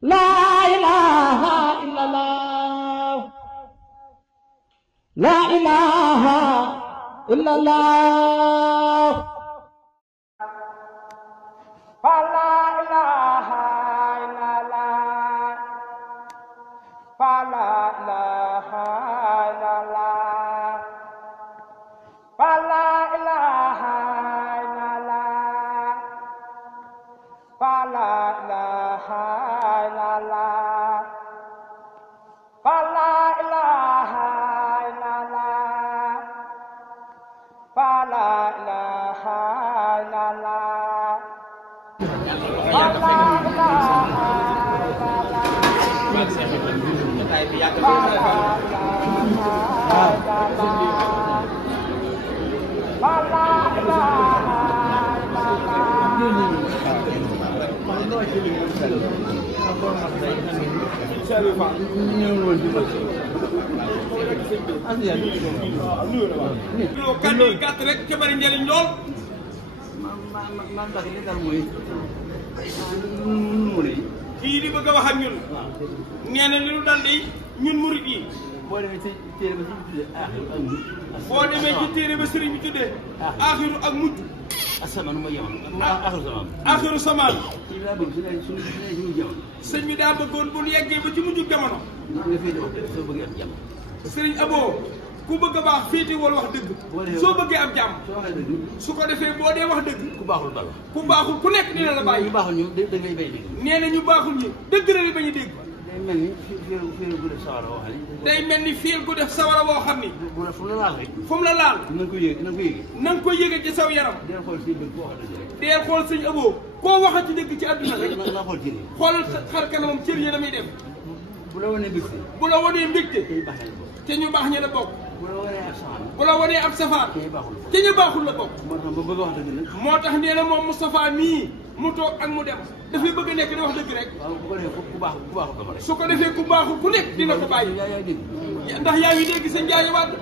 La ilaha illallah. La ilaha illallah. La ilaha illallah. La ilaha illallah. La ilaha illallah. La ilaha illallah. La ilaha illallah. La ilaha illallah. kàddu yi gàtt rek ca bari njëriñ lool. man li dal mooy kii di bëgg a wax ak ñun. nee na li ñu dal di ñun murit yi. boo demee ci téere ba ci tuddee aaxiru ak mujj. boo demee ci téere ba sëriñ bi tuddee. aaxiru ak mujj. asamaan mooy jamono. aaxiru samaan. aaxiru samaan. kii daa bëgg suñu mujj jamono. sëñ bi daa bëggoon bu ñu yeggee ba ci mujj jamono. nga féete wax dëgg soo bëggee am jàmm. sëriñ Abo ku bëgg a baax féete wala wax dëgg. soo bëggee am jàmm. soo waxee dëgg. su ko defee boo dee wax dëgg. ku baaxul bala. ku baaxul ku nekk dina la bàyyi. ñu baaxul ñu dëgg lay bay dégg. nee na ñu baaxul ñi dëgg la bañ a dégg. day mel ni féer gu def sawara woo xam ni. day mel ni fiil gu def sawara woo xam ni. bu fu mu la laal rek. fu mu la laal. na nga ko yëge na nga ko yëge. na nga ko yëge ci saw yaram. deel xool si bët koo wax dëgg rek. deel xool sëñ Abo koo waxati dëgg ci àdduna rek. na xool cër yi. xoolal xar kanamam cër yi damay def. bu la wanee mbégte. bu la wanee mbégte. te ñu baax nañ bokk. te ñu baax ña la bokk. bu la wanee ak safaan. bu la wanee ab safaan. te ñu baaxul. te ñu baaxul la bokk. moo tax ba bëgg a wax dëgg nag. moo tax nee na moom Moustapha mii mu toog ak mu dem dafay bëgg a nekk di wax dëgg rek. waaw bu ko defee ku baaxul dama rek. su ko defee ku baaxul ku nekk dina ko bàyyi. yaa dégg. ndax yaa ngi dégg sëñ Ndiaye Wade.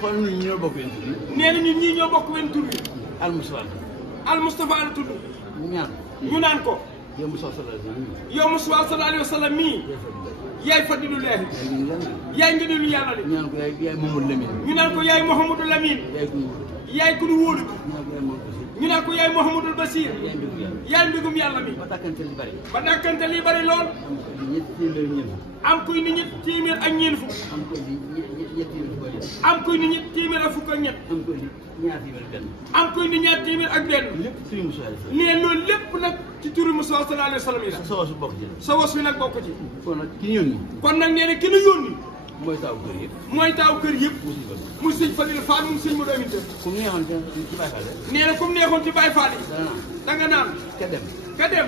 xool nit ñi ñoo bokk yéen tur bi. nee na ñun ñii ñoo bokk wenn tur wi. al Mustafa. al Moustapha la tudd. ñaan. ñu naan ko. yow Mustafa sallallahu alayhi wa sallam. yow Moustapha sallallahu alayhi wa sallam mii. yaay fadilu leehi. yaay ngëneelu yàlla li. ñu naan ko yaay Mouhamadou Lamine. ñu naan ko yaay Mouhamadou Lamine. yaay ku ñu wóolu. ñu naan ko yaay Mouhamadou Bassir. yaay mbégum yàlla mi. ba dàkkante li bari. ba dàkkante li bari lool. am kuy ni ñett téeméer ak ñeent fukk. am kuy ni ñett téeméer ak fukk ak ñett. am kuy ni ñaar téeméer ak benn. nee loolu lépp nag ci turu Musaa sallallahu alayhi wa sallam yi la. sa was bokk ci. sa was bi nag bokk ci. kon nag ki ñu yónni. kon nag nee na ki ñu yónni. mooy taaw kër yëpp. mooy taaw kër yëpp. muy sëñ Fadil Fall mu sëñ Modou Aminta. ku mu neexoon ci Baye Fall. nee na ku mu neexoon ci Baye Fall yi. da nga naan. ka dem. ka dem.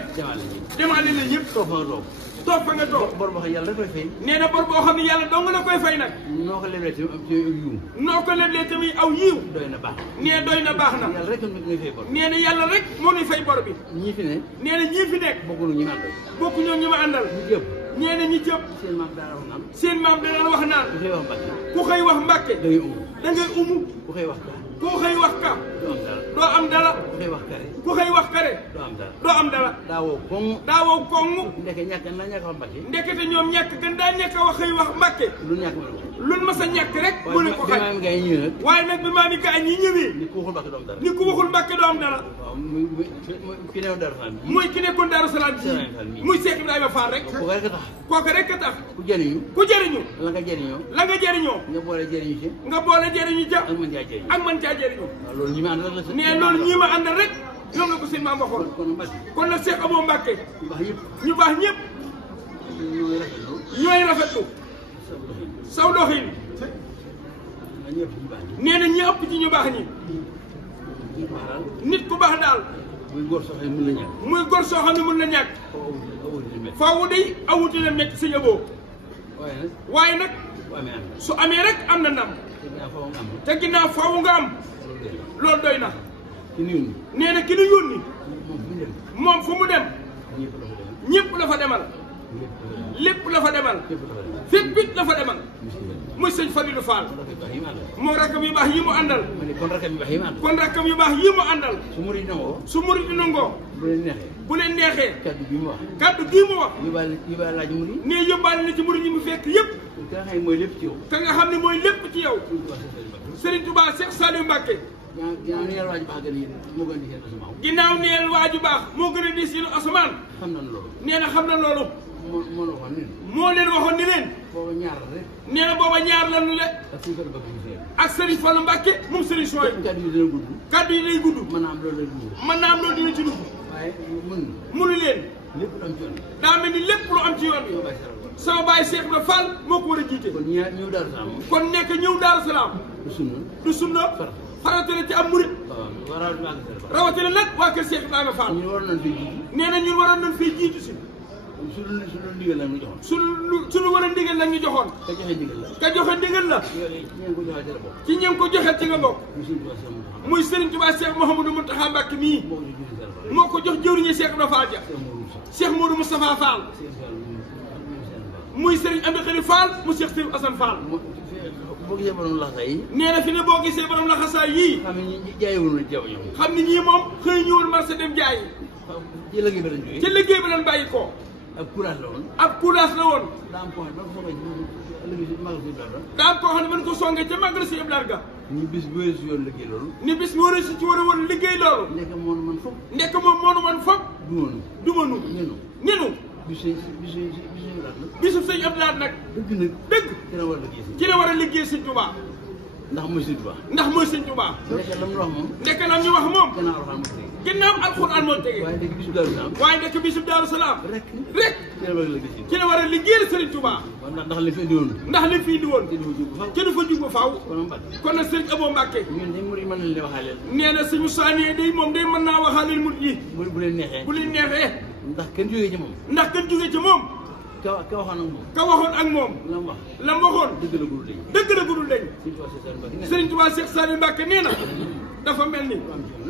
demaale la ñëpp. toog fa nga toog. toog fa nga toog. bor boo xam ne yàlla da koy fay. nee na bor boo xam ne yàlla dong la koy fay nag. noo ko leblee tamit am ci yiw. noo ko leblee tamit aw yiw. doy na baax. nee doy na baax na. yàlla rek ngay fay bor. nee na yàlla rek moo ñuy fay bor bi. ñii fi ne. nee na ñii fi nekk. bokkuñu ñu àndal. bokkuñoo ñu ma àndal. ñu jëpp. nee na ñi jëpp. seen maam daan wax naan. seen maam dana wax naan. ku xëy wax Mbàkke. ku xëy wax Mbàkke. da ngay umu. da ngay umu. ku xëy wax ka. ku xëy wax ka. doo am dara. doo am dara. ku xëy wax kare. ku xëy wax kare. doo am dara. doo am dara. daawoo koŋ. daawoo koŋ. ndeke ñàkk na ñàkk wax Mbàkke. ndekete ñoom ñàkk gën daa ñàkk a wax xëy wax Mbàkke. lu ñàkk mën ko. luñ ma sa ñàkk rek. mënu ko xaj waaye nag bi maam yi gars yi ñëwee waaye nag bi maam yi gaa ñi ñëwee. ni ku waxul Mbàkke doo am dara. ni ku waxul Mbàkke doo am dara. waaw ki nekkoon Daaru Salaam bi. mooy ki nekkoon Daaru Salaam bi. muy Cheikh Ibrahima Fall rek. kooku rek a tax. kooku rek a tax. ku jëriñu. ku jëriñu. la nga jëriñoo. la nga jëriñoo. nga boole jëriñu ci. nga boole jëriñu ja. ak man caa jëriñu. ak man caa jëriñu. waaw loolu ñi ma àndal la. nee loolu ñii ma àndal rek. ñoom la ko seen maam waxoon. kon nag Cheikh Abo Mbacke. ñu baax ñëpp. ñu baax ñëpp. ñooy rafetlu. saw doxin. nee na ñi ëpp ci ñu baax ñi. nit ku baax daal. muy góor soo xam ne mën na ñàkk. muy góor soo xam ne mën na ñàkk. faaw day awuti la métti sëñ Abo. waaye nag. su amee rek am na ndam. te ginnaaw faaw nga am. loolu doy na. nee na ki nu yónni. moom fu mu dem. ñëpp la fa demal. lépp la fa demal. fépp it la fa demal. muy sëñ Fadilou Fall. moo rakkam yu baax yi mu àndal. kon rakkam yu baax yi mu àndal. kon rakkam yu baax yi mu àndal. su murid nangoo. su murid nangoo. bu leen neexee. bu leen neexee kaddu gi mu wax. kaddu gii mu wax yóbbaale laaj mu ni. ne yóbbaale na ci murid ñi mu fekk yëpp ka nga xam ne mooy lépp ci yow. ka nga xam ne mooy lépp ci yow Serigne Touba Cheikh Saliou Mbacké ginnaaw neel waaju baax gën moo gën di seen asamaan. ginnaaw neel waaju baax moo gën a di seen asamaan xam na loolu. nee na xam na loolu moo la waxoon ni. moo leen waxoon ni leen booba ñaar la rek. nee na booba ñaar lanu le ak Serigne Fallou Mbacké moom Serigne Souhaïbou kaddu yi dina gudd. kaddu yi day gudd mën naa am loolu lay dugg. mën naa am loolu dina ci dugg waaye munu leen lépp lu am ci yoon. daa mel ni lépp lu am ci yoon yow bàyyi sa sama baay Cheikh Ibra Fall moo ko war a jiite kon ñëw Daaru Salaam. kon nekk ñëw Daaru Salaam du sunna. du sunna farata la ci am murit waaw rawatina nag waa kër Cheikh Ibrahima Fall ñun waroon nañ fi jiitu. nee na ñun waroon nañ fii jiitu si suñu ndigal la ñu joxoon. suñu war a ndigal la ñu joxoon ka joxe ndigal la. ka joxe ndigal la ñeen ko joxee ci la bokk. ci ñeen ko joxe ci nga bokk muy suñu tubaab Cheikh Mouhamadou. muy Serigne Touba Cheikh Mouhamadou Mountakha Mbacké mii moo ko joxe moo ko jox jëwriñu Cheikh Ibra Fall ja Cheikh Modou Moustapha Fall muy Serigne Amdi Khali Fall mu Cheikh Serigne Assane Fall boo gisee borom laxasaay yi. nee na fi ne boo gisee borom laxasaay yii xam ne ñi jaayewul na jaww ñoom. xam ni ñii moom xëy ñëwul marché dem jaayi ci liggéey ba lañ jógee. ci liggéey bi lañ bàyyi ko ak courage la woon. ab courage la woon daa am koo xam ne ba ko soxla liggéey si magal si dara. daa am koo xam ne mën ko songee ca màggal si Abdou Larga ñu bis bu wéy si yoon liggéey loolu. ni bis mu war a si ci war a woon liggéey loolu nekk moo man foog. ndekk moom moonu man foog du woon. dumanu ñenu. nenu bisu laat la. bisub sëñ Abdou Lahad nag dëgg nag. dëgg ci la war a liggéey si. ci la war a liggéey sëñ Touba ndax mooy sëñ Tuubaa. ndax mooy sëñ Touba nekk la mu wax moom. ndekk lam ñu wax moom gannaaw alxuraan moo ginnaaw alxuraan moo tege tege. waaye dëgg bisu Daaru Salaam. waaye ndekk bisub Daaru Salaam rek. rek ci la war a liggéey si. ci la war a liggéeyal sëriñ Touba ndax li fi indi woon. ndax li fi indi woon ci du fa ci du fa jug ba faaw kon Mbàkke. kon nag sëriñ Abo Mbacké ñun dañ mën nañ leen waxaaleel. nee na suñu saanee day moom day mën naa waxaaleel mut yi bu leen neexee. bu leen neexee ndax kenn jógee ci moom. ndax kan jóge ci moom ka waxoon ak moom. ka waxoon ak moom la mu wax. la mu waxoon dëgg la gudul dañ. dëgg la gudul dañ Sëñ Tuubaa Serigne Touba Cheikh Saliou Mbacké Cheikh Saliou Mbacké nee na dafa mel ni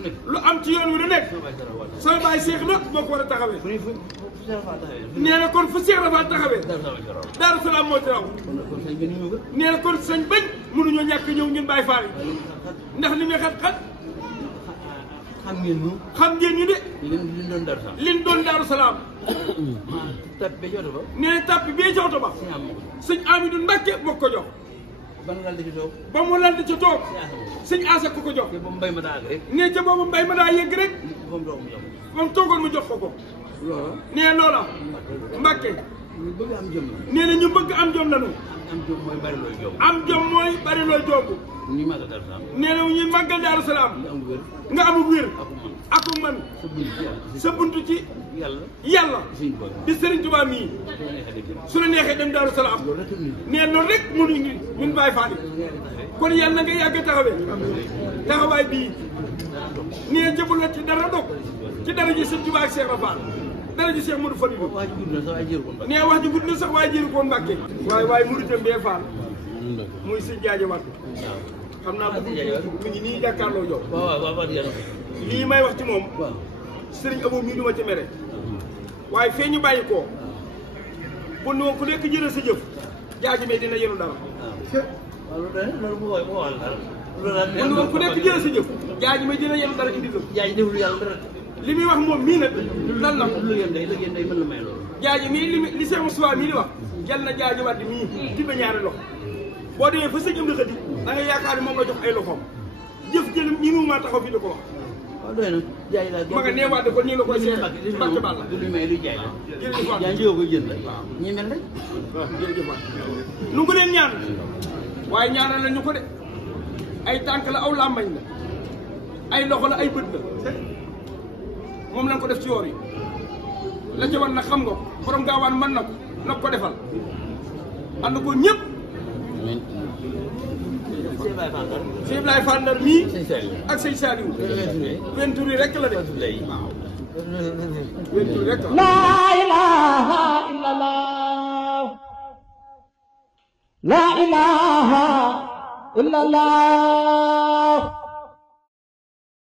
nekk. lu am ci yoon wi lu nekk sama baay Cheikh la moo ko war a taxawee fu ne fu Cheikh Fall taxawee. nee na kon fu Cheikh Rafa taxawee Daaru Salaam ci raw. Daaru Salaam moo ci raw kon sëñ bi ni ñu ko. nee na kon sañ bañ mënuñoo ñàkk ñëw ñun Baay Faal yi ndax li muy xat-xat xam ngeen ñu. xam ngeen ñu de li doon Daaru Salaam. liñ doon Daaru Salaam tap ba jot ba. nee na tàpp bee ci oto ba sëñ am moo ko. sëñ Amidou Mbacké moo ko jox ban lal di ci toog. ba mu lant ca toog sëñ sëñ Asa moo ko. Asa ku ko jox te ba mu mbay ma daa àgg rek. nee ca boobu mbay ma daa yegg rek ba mu doog mu jox. ba mu toogoon mu jox ko ko loolu. nee loola Mbacké ñu bëgg am jom la. nee na ñu bëgg am jom lanu am jom mooy bari looy jom. am jom mooy bari looy jomb ñu màggal Daaru Salaam. nee na ñuy màggal Daaru Salaam ñu am wér. nga amul wér ak aku man man. sa bunt ci yàlla. sa buntu ci yàlla. yàlla sëñ Tuubaa. di Serigne Touba mii su la neexee dégg nga. su la neexee dem Daaru Salaam loolu rek nit. nee loolu rek mënuñu ñun Baay Faal yi kon yàlla na nga yàgg a taxawee taxawaay bii nee jëbul la ci dara dog ci dara ji Serigne Touba ak Cheikh Rafa dara ji Cheikh Modou Fadilou waa ji gudd na sax waaye jëru ko Mbàkke. nee wax ji gudd na sax waaye jëru koon Mbacké waaye muritam bee Faal muy sëñ Jaaja Wàdd xam naa ko mi ngi nii jàkkaarloo jox waaw yàlla. lii may wax ci moom waaw. Serigne Abo mii duma ci mere waaye fee ñu bàyyi koo bu nu ku nekk jëlee sa jëf Jaaji mee dina yenu dara waaw loolu moo wax dara. loolu daal bu nu ku nekk jëlee sa jëf Jaaji mee dina yenu dara indi la jaay deful yàlla dara. li muy wax moom mii nag lan la lu ngeen day mën la may loolu. Jaaji mii li Cheikh Moustapha mii di wax yal na Jaaji Wàdd mii di ba ñaari loxo boo demee fa sëñ am di xëdi da nga yaakaar ni moom la jox ay loxoom jëf jël ñi mu maa taxaw fii di ko wax waaw doy na jaay daal. ma nga neewaat kon nii la koy seet Mbàkke Balla du lu may luy jaay la. jërëjëf waat jaay jóge koy jënd la. ñi mel rek. waaw jërëjëf waat nu ngi leen ñaan waaye ñaanal la ñu ko de ay tànk la aw làmbañ la ay loxo la ay bët la moom lañ ko def ci yoor yi la ca war nag xam nga borom gaawaan mën na ko nag ko defal ànd ko ñëpp Sëñ Baye Fall Ndar. sëñ Ibrahima Fall Ndar mii Sëñ Saliou. ak sëñ Saliou Wen tur yi rek la de waaw. wen tur rek la La ilaha illallah. La ilaha illallah.